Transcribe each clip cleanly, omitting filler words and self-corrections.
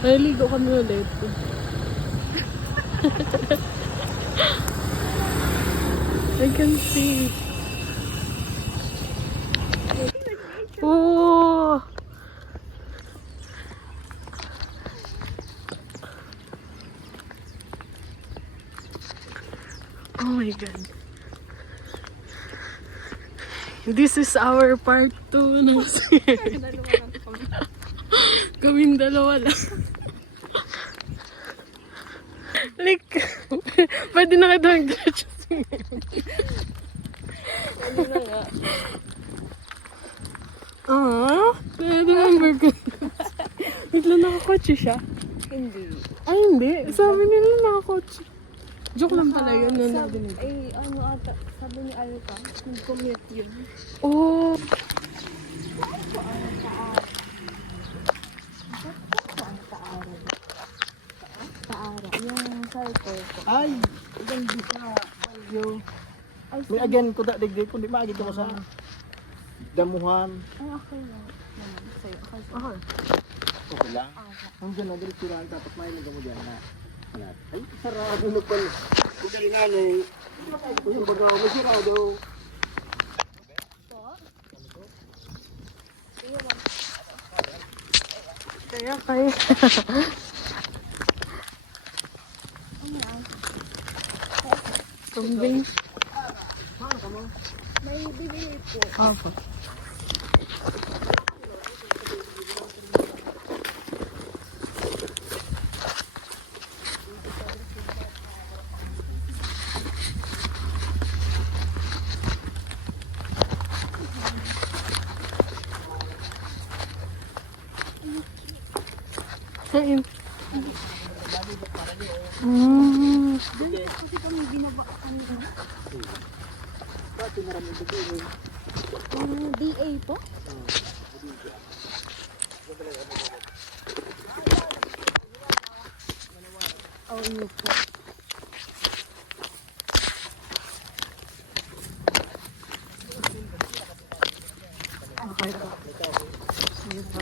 Naligo kami ulit. I can see. Oh! Oh my God. This is our part 2 ng series. Kaming dalawa lang. Like, pwede na kita mag-diretso sa ano na nga. Remember ko. Bigla nakakotse siya. Hindi. Ay, hindi. Sabi nila nakakotse. Joke lang pala yun. Ay, ano ata, sabi ni Alka, nag-commute yun. Oh! Paara, yung cycle ko. Ay, ilang di sa Balyo. May again ko digdig kundi maagi ko sa damuhan. Ay, okay lang. Sa'yo, okay sa'yo. Okay. Okay lang. Hanggang na dito sila tapos may nagamu diyan na. Ay, sarado mo pala. Kung dali na nang yung bagaw mo sira daw. Kaya. Kambing. May bibili po. Apa? Kain. Kasi kami binaba kanina. Pati maraming bigay. Yung DA po? Oh, yun po. Okay po. Sige po.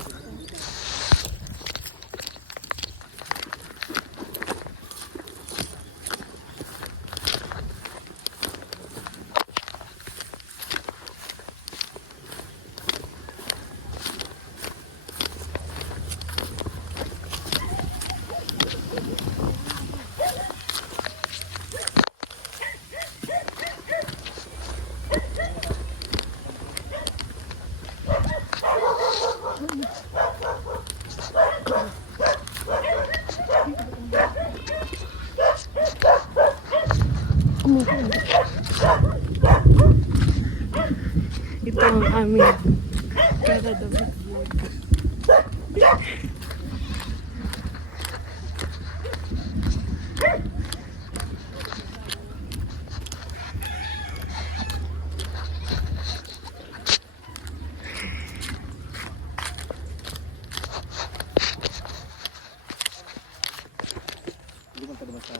Ito ang aming Karadabit vlog. Hindi mo pwede basta.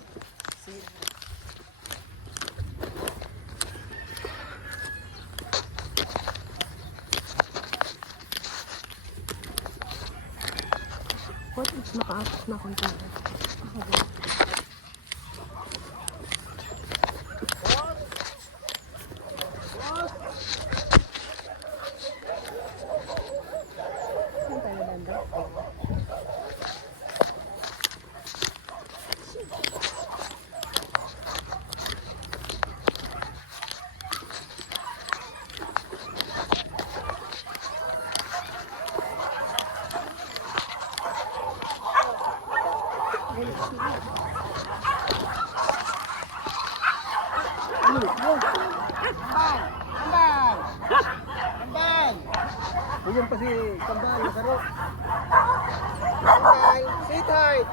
What if naka-apat na akong tayo? Ako ba? Saan tayo banda? Ayun pa si Kambal, Saro. Kambal, sit height.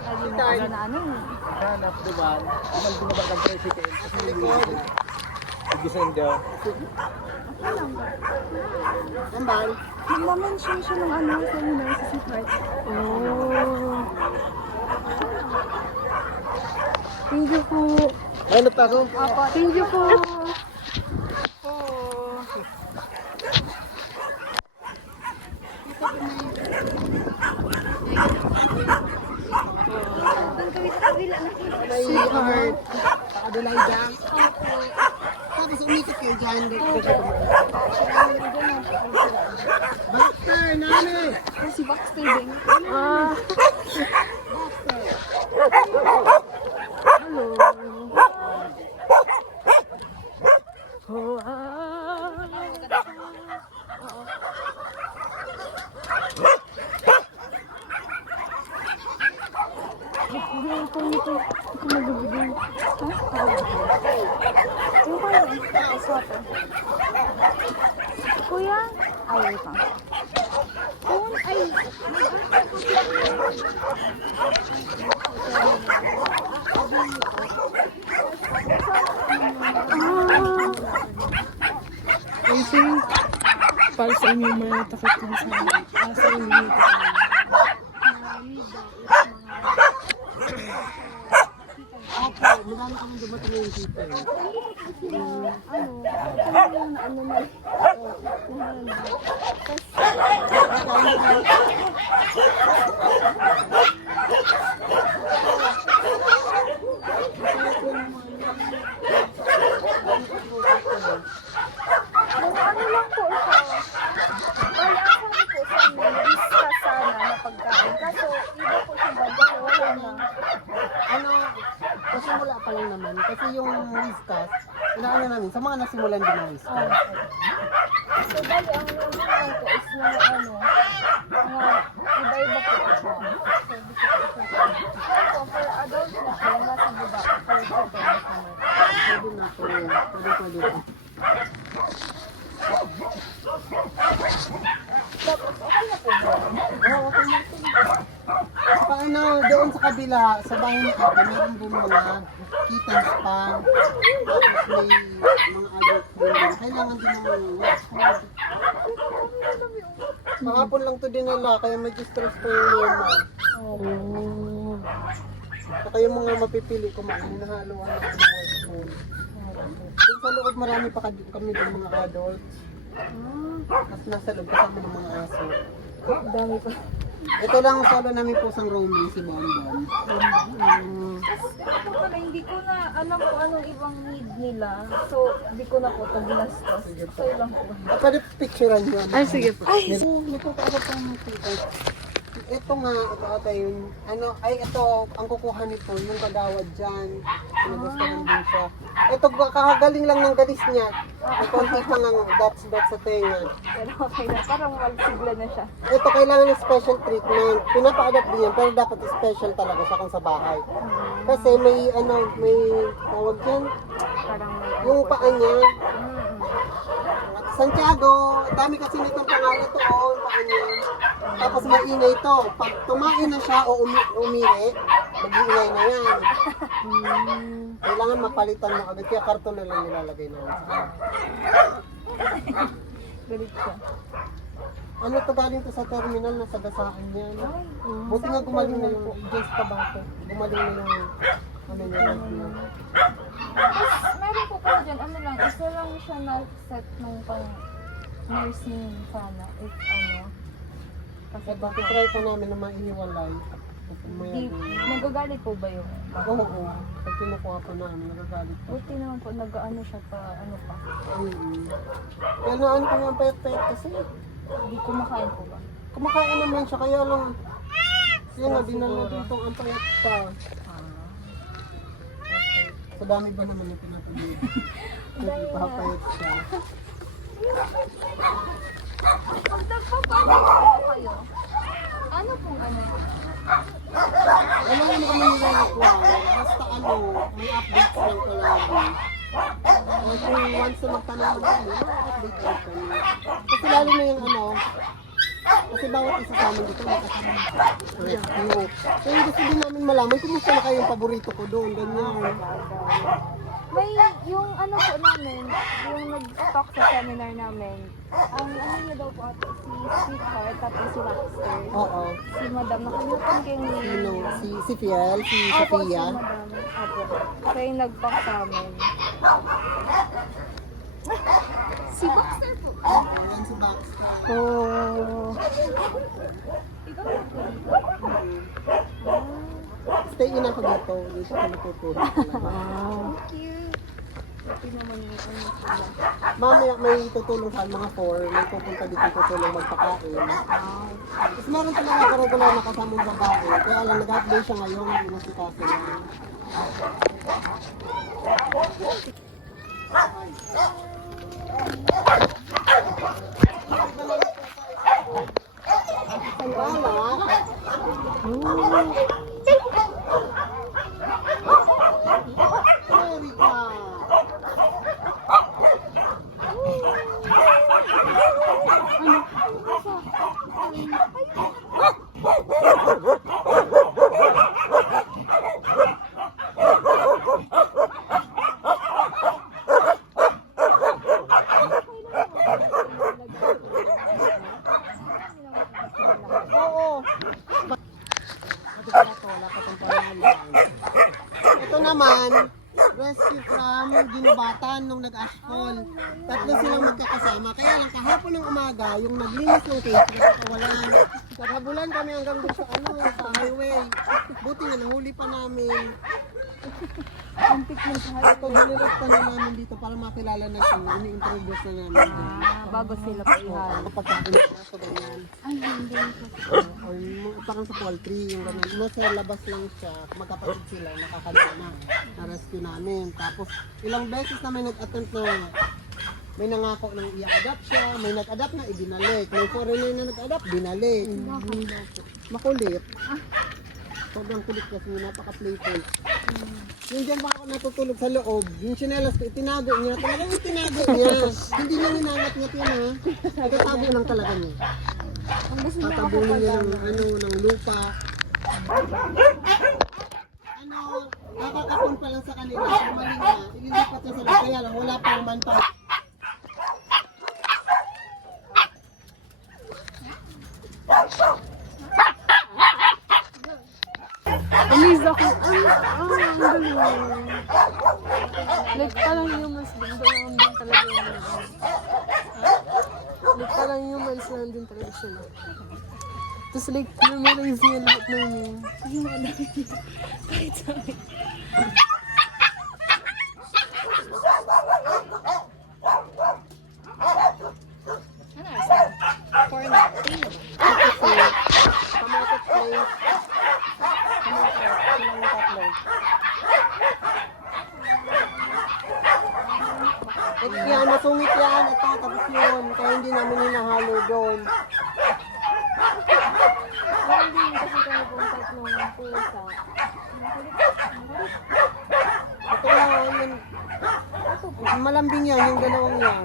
Lagi mo ka na ano. Hanap duman. Amal bumaba kang tricycle. Kasi likod. Igisenda. Kambal. Nag-mention siya ng ano sa University Park. Oh. Thank you po. Hanap ako. Thank you po. May Heart. Adelaida. Opo. Tapos umikot kayo dyan. Opo. Baxter, nanay! Si Baxter din. Ah. Hello. Oh, ah. Kuya, ay pa. Kung ay, I think para sa inyo may takot din sa inyo. Opo, marami kami dumating yung dito. ano na, yung ano lang po siya. Wala sabi po sa amin, discuss sana na pagkain. Kaso, iba po siya bagay, wala na. Ano, kasi wala pa lang naman. Kasi yung whiskas, inaano namin, sa mga nasimulan din ng whiskas. So, bali, ang nandun po is mga mga iba-iba po siya. So, di ko po siya. Pero for adult na po, nasa baba, for children na naman. Pwede na po. Pwede. Tapos, okay na po ba? Oo, okay na po. Paano, doon sa kabila, sa bahay ni ate, meron din mga kittens pa. Tapos may mga adult din. Kailangan din ng Kahapon lang to dinala, kaya medyo stress po yung luma. Oh. Saka yung mga mapipili kumain, hinahaluan na ng white spoon. Doon sa loob marami pa kami din mga adults. Tapos nasa loob kasama ng mga aso. Dami pa. Ito lang solo namin po sa roaming si Bonbon. Ito pala, hindi ko na alam kung anong ibang need nila. So, hindi ko na po ito binastos. So, lang po. Pwede picturean nyo. Ay, sige po. Ay, nagkakaroon pa ng tubig. Ito nga, ito ata yun. Ano, ay ito, ang kukuha nito, yung kagawad dyan. Nagustuhan din siya. Ito, kakagaling lang ng galis niya. May konti pa ng dots-dots sa tenga. Pero okay na, parang magsigla na siya. Ito, kailangan ng special treatment. Pinapa-adapt din yan, pero dapat special talaga siya kung sa bahay. Kasi may, may tawag dyan. Parang may Yung paa niya, Santiago, dami kasi nitong pangalan to, yung paa niya. Tapos maingay to. Pag tumain na siya o umiri, mag-iingay na yan. Kailangan mapalitan mo agad, kaya karton na lang nilalagay namin. galit siya. Ano to, galing to sa terminal, nasa gasaan yan. Buti nga gumaling na yung Jace Tabato. Gumaling na yung ano niya. Tapos, meron po pala dyan, ano lang, isa lang siya na set ng pang nursing sana, if kasi Bakit try pa namin na maihiwalay. nagagalit po ba yung Oo. Pag kinukuha pa namin, nagagalit pa. buti naman po, nag-ano siya pa, ano pa, Kaya naan ko nga payat-payat kasi. hindi kumakain po ba? Kumakain naman siya, kaya lang. Kaya nga, dinala dito ang payat pa. Sa dami ba naman yung pinapagod? Nagpapayat siya. Pag nagpapagawa ba kayo, ano pong ano? Alam mo kami nilalakuha, basta may updates lang ko lagi. Kung once na magtanong kami, update lang kami. Kasi lalo na yung kasi bawat isa sa amin dito review. Kaya gusto din namin malaman kumusta na kayong paborito ko doon, ganyan. May, yung ano po namin, yung nag-talk sa seminar namin, ang ano niya daw po ate, si Sweetheart, tapos si Baxter. Oo. Si Madam, nakalimutan kayo ni... Sino? Si Fiel, si Opo, si Sophia. Madam. Opo. Kaya yung nag-talk sa amin. Si Baxter po. Ayan si Baxter. Oh. Ikaw na po. Stay in ako dito. Dito ko natuturo. Wow. Cute. Ito naman yung ano sila. Mamaya may tutulong sa mga 4. May pupunta dito tutulong magpakain. Tapos meron talaga regular na kasamang babae. Kaya lang nag-update siya ngayon. Inasikaso niya. Wala. Erika. Oo. Wala pa itong pangalan. Ito naman, rescue from ginubatan nung nag-ashfall. Tatlo silang magkakasama. Kaya lang kahapon ng umaga, yung naglinis ng cage, nakawalan. Naghabulan kami hanggang doon sa, sa highway. Buti nga, nahuli pa namin. Antik na sa Ito, dinirekta na namin dito para makilala na siya. Ini-introduce na namin. bago sila paihan. Kapag kakilala ko ganyan. Ay, hindi. Or parang sa poultry, yung ganun. Nasa labas lang siya, magkapatid sila, nakakanta na rescue namin. Tapos ilang beses na may nag-attempt na may nangako nang i-adapt siya, may nag-adapt na ibinalik, may foreigner na nag-adapt, binalik. Makulit. Sobrang kulit kasi napaka-playful. Yung dyan ba ako natutulog sa loob, yung chinelas ko, itinago niya. Talagang itinago niya. Hindi niya ninangat-ngat yan ha. Itatago lang talaga niya. Ang gusto niya ako Tatabunin niya pala. ng lupa. Nakakapon pa lang sa kanila. Mali na, ililipat niya sa lupa. Kaya lang, wala pang manpower. Amaze ako. Ang galing. Like, parang humans din. Doon din talaga yung like, parang humans lang din talaga sila. Tapos like, memorize niya lahat ng yun. Yung ano, kahit sa akin. Kamakot place. Kamakot. Silang tatlo. At yan, nasungit yan. Ito, tapos yun. Kaya hindi namin hinahalo doon. Hindi kasi kami contact nung pusa. Ito yun. Malambing yan, yung dalawang yan.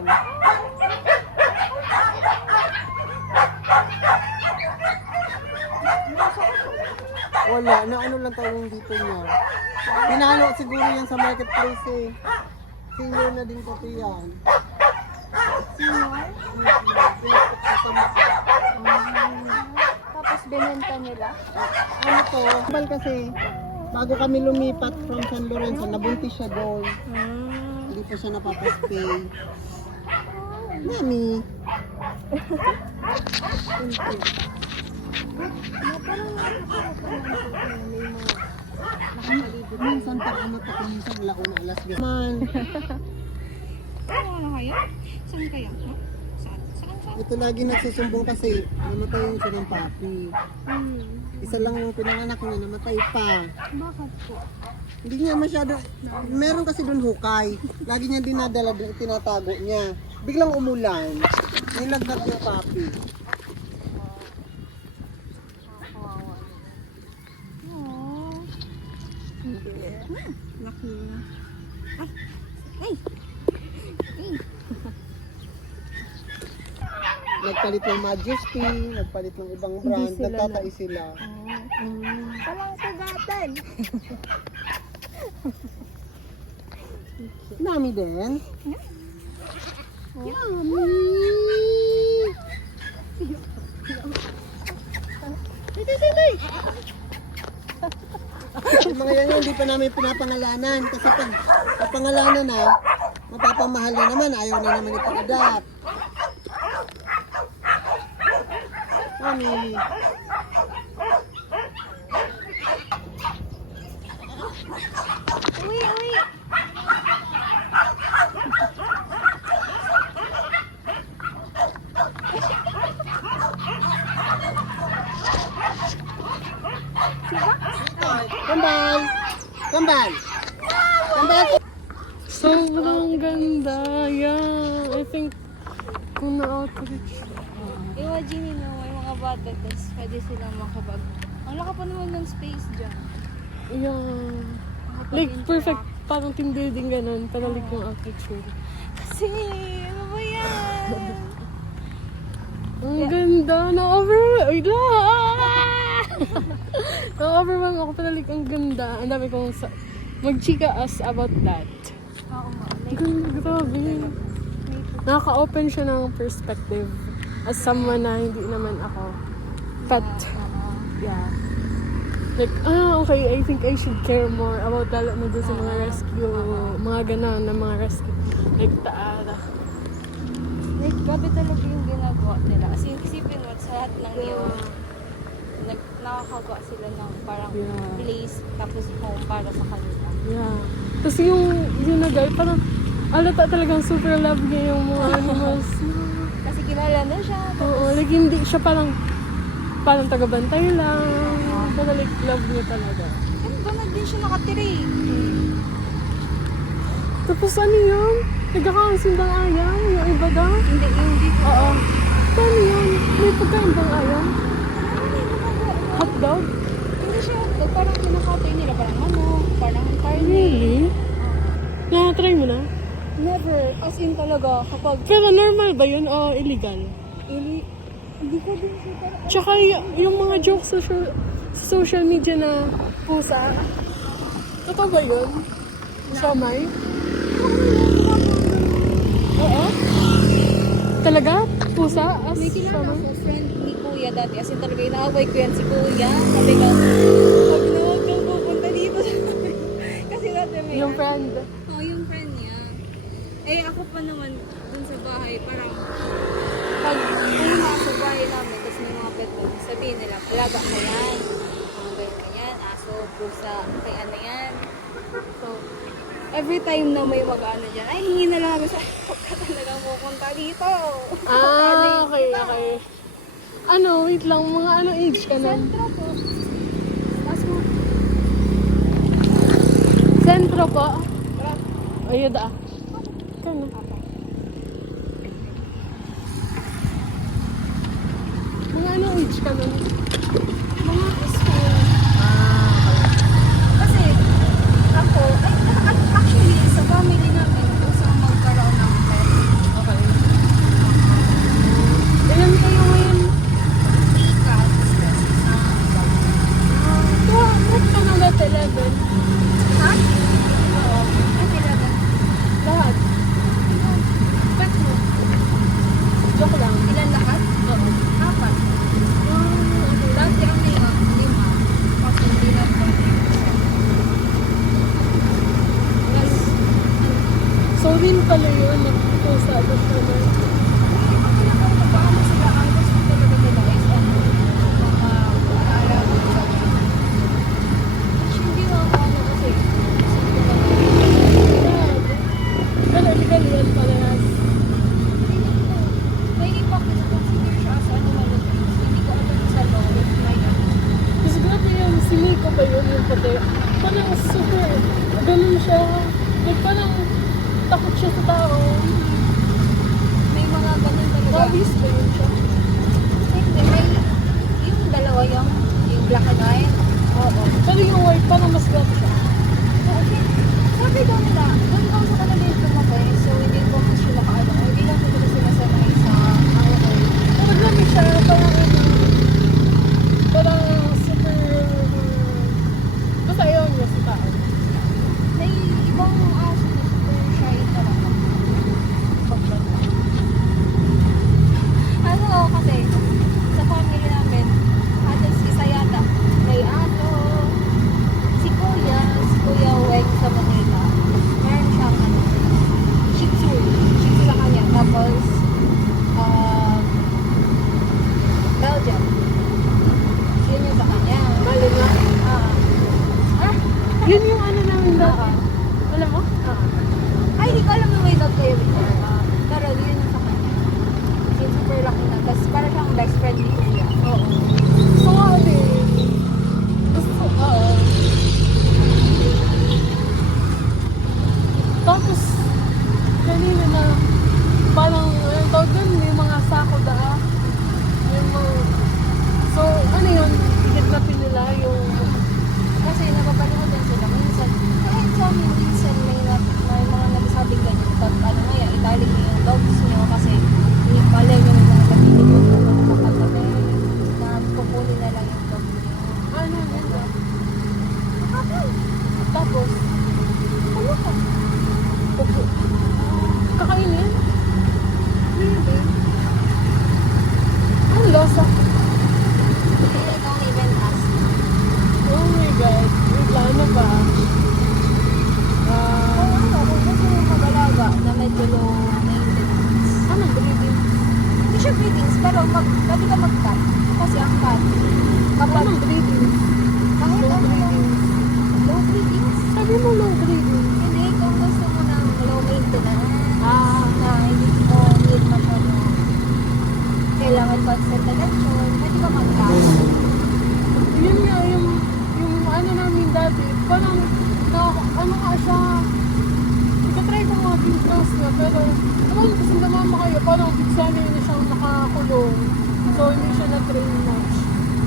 Wala, na ano lang tawag dito niya. Hinalo siguro yan sa marketplace eh. Senior na din kasi yan. Senior? Tapos binenta nila. Ano to? Bal kasi, bago kami lumipat from San Lorenzo, nabuntis siya doon. Hindi pa siya napapaspay. Mami. Minsan pa ano to, minsan launa alas din. Man, Ano kaya? Saan kaya? Saan? ito lagi nagsusumbong kasi namatay yung siya ng papi. Isa lang yung pinanganak niya, namatay pa. Bakit po? Hindi niya masyado, meron kasi doon hukay. Lagi niya dinadala, tinatago niya. Biglang umulan, nilagnat yung papi. Kawawa. Laki na. Nagpalit ng Majesty, nagpalit ng ibang brand, nagtatai sila. Palang sugatan. Nami din. Yummy! Yung mga yan hindi pa namin pinapangalanan kasi pag napangalanan na, mapapamahal na naman, ayaw na naman ipag-adapt. Mami. Kambal! Kambal! Kambal! Sobrang ganda. Yeah. I think kung na-outreach. Imagine nyo, may mga bata, tapos pwede silang makabag. Ang laka pa naman ng space dyan. Yeah. Like, perfect. Parang team building ganun. Pero like yung outreach room. Kasi, ano ba yan? Ang ganda. Na-overwhelm. Na-overwhelm ako. Pero like, ang ganda. Ang dami kong mag-chika us about that. Oo nga. Ang ganda. Grabe. Nakaka-open siya ng perspective as someone na hindi naman ako. But, yeah. Like, okay, I think I should care more about lalo na doon sa mga rescue, mga ganon na mga rescue. Like, taara. Like, grabe talaga yung ginagawa nila. Kasi isipin mo, sa lahat ng yun, nakakagawa sila ng parang Yeah. place, tapos home para sa kanila. Yeah. Tapos yung nagay, parang, alata talagang super love niya yung mga animals. Kasi kilala na siya. Oo, like, hindi siya parang taga-bantay lang. Pero like, love niya talaga. Ano ba na din siya nakatira eh? Tapos ano yun? Nagkakasindang ayam? Yung iba daw? Hindi, yung dito. Oo. Paano yun? May pagkain bang ayam? Hotdog? Hindi siya, parang kinakatay nila, parang ano, parang karne. Really? Na-try mo na? Never. As in talaga, kapag Pero normal ba yun o illegal? hindi ko din siya parang, Tsaka yung mga jokes sa social media na pusa. Totoo ba yun? Siomay? Oo? Talaga? Pusa? As may kilala siomay? ko, friend ni Kuya dati. As in talaga, inaaway ko yan si Kuya. Sabi na huwag kang pupunta dito. Kasi dati may Yung friend. Oo, yung friend niya. Eh, ako pa naman dun sa bahay, parang pag una sa bahay namin, tapos may mga pet doon, sabihin nila, alaga ka yan. Mga ganyan, aso, pusa, kay ano yan. So, every time na may mag-ano dyan, ay, hingi na lang kami sa huwag ka talagang pupunta dito. Okay. Ano, wait lang. Mga ano age ka nun? Sentro po. Aso, Sentro po. Ayun da. Kano? Mga ano age ka nun? mga school. Kasi, ako, actually, sa family namin, gusto magkaroon ng pet. Okay. Ilan kayo ngayon? Cats, kasi sa What ka na ba 11? Ha? Oo. Ano talaga? Lahat. Pet mo? Joke lang. Ilan lahat? Oo. 4. Dati ang may 5. Kasi hindi na po. Plus, So, din pala yun. Nagpusa. Tapos naman. paano sila ang gusto talaga nila is ano, mga alaala sa hindi mo ako ano kasi Pero illegal yan pala yan. may impact is consider siya as animal abuse. Hindi ko alam sa law if may Kasi grabe yung si Nico ba yun yung puti? Parang super, ganun siya. Like parang takot siya sa tao. may mga ganun talaga. Obvious ba yun siya? Hindi, may yung dalawa yung black and white. Oo. Pero yung white parang mas grabe siya. Okay. Sabi daw nila, doon daw sa kanila yung tumakay, so hindi ko mas sila kaano. Hindi lang talaga sila sanay sa away. Pero grabe siya, parang ano, parang super, basta ayaw niya sa tao. May ibang aso na super shy talaga. Ano ako kasi, sa family namin, halos isa yata. May ato, si Kuya Weng sa Manila. Meron siyang ano, Shih Tzu. Shih Tzu lang kanya. Tapos, pag Anong greetings? kahit Low ano lang, greetings. low greetings. Sabi mo low greetings. Hindi, kung gusto mo ng low maintenance, Ah. na hindi mo need masyado kailangan constant attention, pwede ka mag-cast. Yun nga, yung ano namin dati, parang, ano nga siya, ikatry ko mga pintos na, pero, naman kasi namama kayo, parang sana yun siyang nakakulong. So, hindi siya na-train much.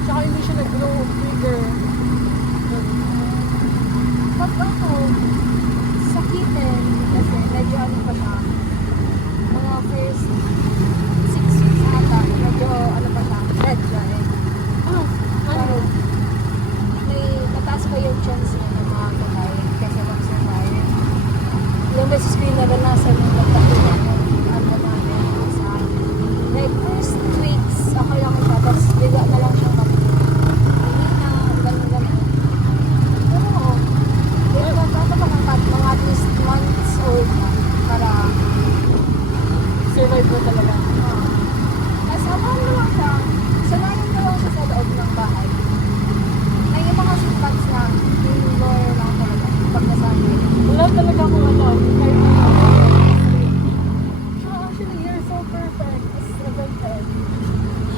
Tsaka hindi siya nag-grow bigger. Pag ako, sa kitten, kasi medyo ano pa siya, mga first 6 weeks ata, medyo ano pa siya, red dry. Ano? Pero, may mataas pa yung chance niya na makakatay kasi mag-survive. Yung beses ko yung naranasan yung nagpakita ng ano namin sa like first 2 weeks, okay lang siya, tapos bigla na lang siya mag-hina, ganun-ganun. Pero oo, yun mga at least months old na para Survive mo talaga. tapos samahan mo lang siya, samahan mo lang siya sa loob ng bahay. May yung mga simbats na indoor lang talaga pag nasanay. Wala talaga akong alam. Kahit ano. So, actually, you're so perfect. As a girlfriend.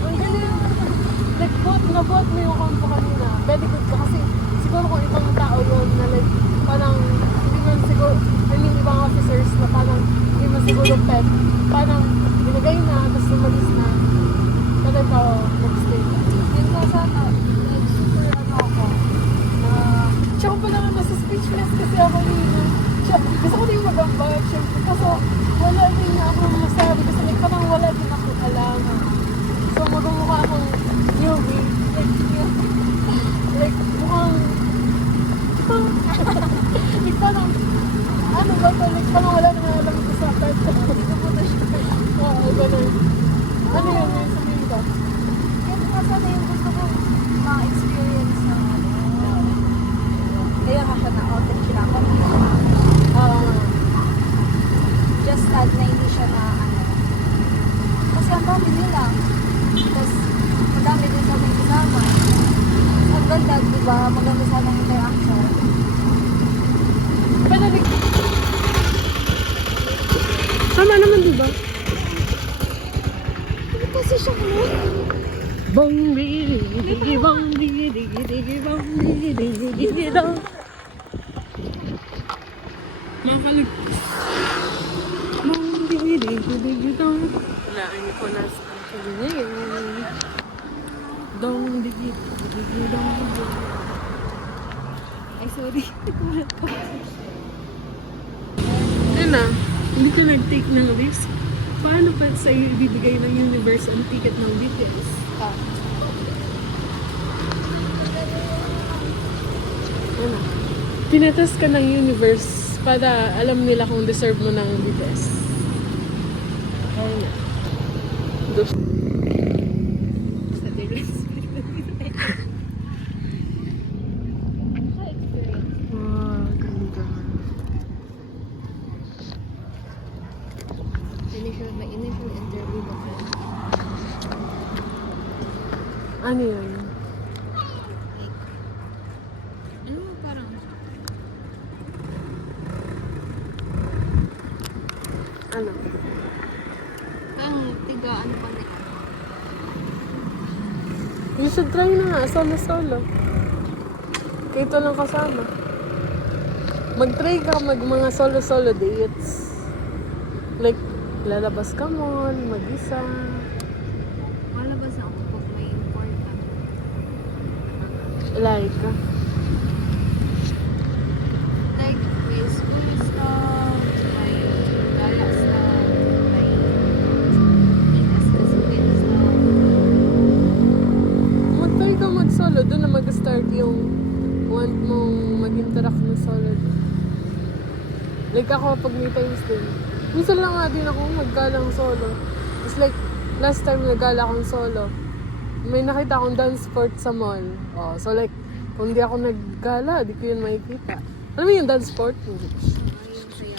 Ang galing. Nabuhat mo yung kampo kanina. Very good ka. Kasi siguro kung ibang tao yun na like, parang, hindi man siguro, I mean, ibang officers na parang, hindi man siguro pet. Parang, binigay na, tapos umalis na. Pero ikaw, nag-stay ka. Yun nga sana, like super ano ako, na Tsaka pala nga nasa speechless kasi ako nila. Gusto ko din mag-ambag, syempre. Kaso wala din na ako masabi kasi like, parang wala din ako alam. So magmumukha akong newbie. Like mukhang... like parang... Ano ba to? Like parang wala na alam ko sa pet. Oo, ganun. Ano yun? May sabihin ka? yun nga sana yung gusto ko ma-experience ng ano. Kaya nga siya na-outed siya ako. Just that na hindi siya na ano. Kasi ang dami nila. Tapos madami din sa may kasama. Ang ganda, di ba? Maganda sana yung interaction. Pero like... Tama naman, diba? Kasi siya ano? Bong digi digi bong digi digi digi bong digi digi digi dong. Makalig. Bong digi digi digi dong. Wala, hindi ko na sa ngayon. Dong digi digi digi dong. Ay, sorry. Ano na, hindi ko nag-take ng risk. Paano pa sa'yo ibibigay ng universe ang ticket ng BTS? Ano? Tinetest ka ng universe para alam nila kung deserve mo ng BTS. Kaya na. Sa Delis. Wow, ganda. May initial interview ba kayo? Ano yun? Ano parang Ano? tiga ano pa nila? You should try na nga, solo-solo. Kaya ito lang kasama. Mag-try ka mga solo-solo dates. Like, lalabas ka mall, mag-isa. Wala ba sa ako pag may important? Like, Like, may school stuff, may gala stuff, may inas-kasukin stuff. mag-try ka mag-solo. Doon na mag-start yung want mong mag-interact na solo. Like ako, pag may times din. Minsan lang nga din ako maggalang solo. It's like, last time nagala akong solo, may nakita akong dance sport sa mall. Oh, so like, kung di ako naggala, di ko yun makikita. Alam mo yung dance sport? Ayun saya.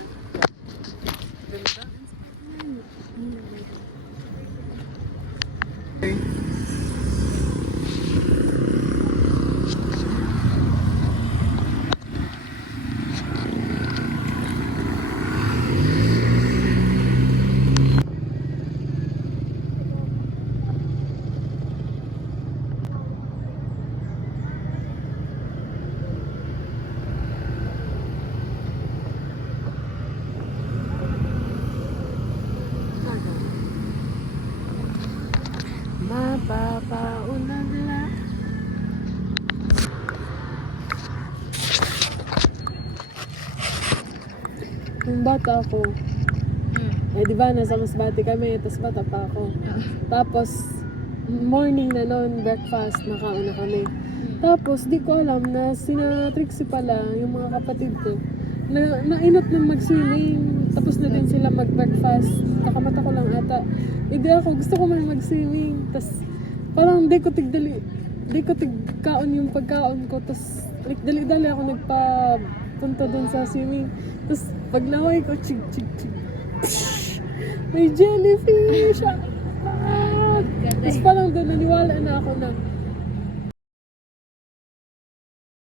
Ganda. nung bata ako, eh di ba nasa Masbate kami, tapos bata pa ako. Tapos, morning na noon, breakfast, nakauna kami. Tapos, di ko alam na sina Trixie pala, yung mga kapatid ko, na nainot na mag-swimming. Tapos na din sila mag-breakfast. Kakamata ko lang ata. Eh di ako, gusto ko man mag-swimming. Tapos, parang di ko tigkaon yung pagkaon ko. Tapos, like, dali-dali ako nagpapunta dun sa swimming. Tapos, paglaway ko, chig. May jellyfish! Tapos parang doon naniwala na ako na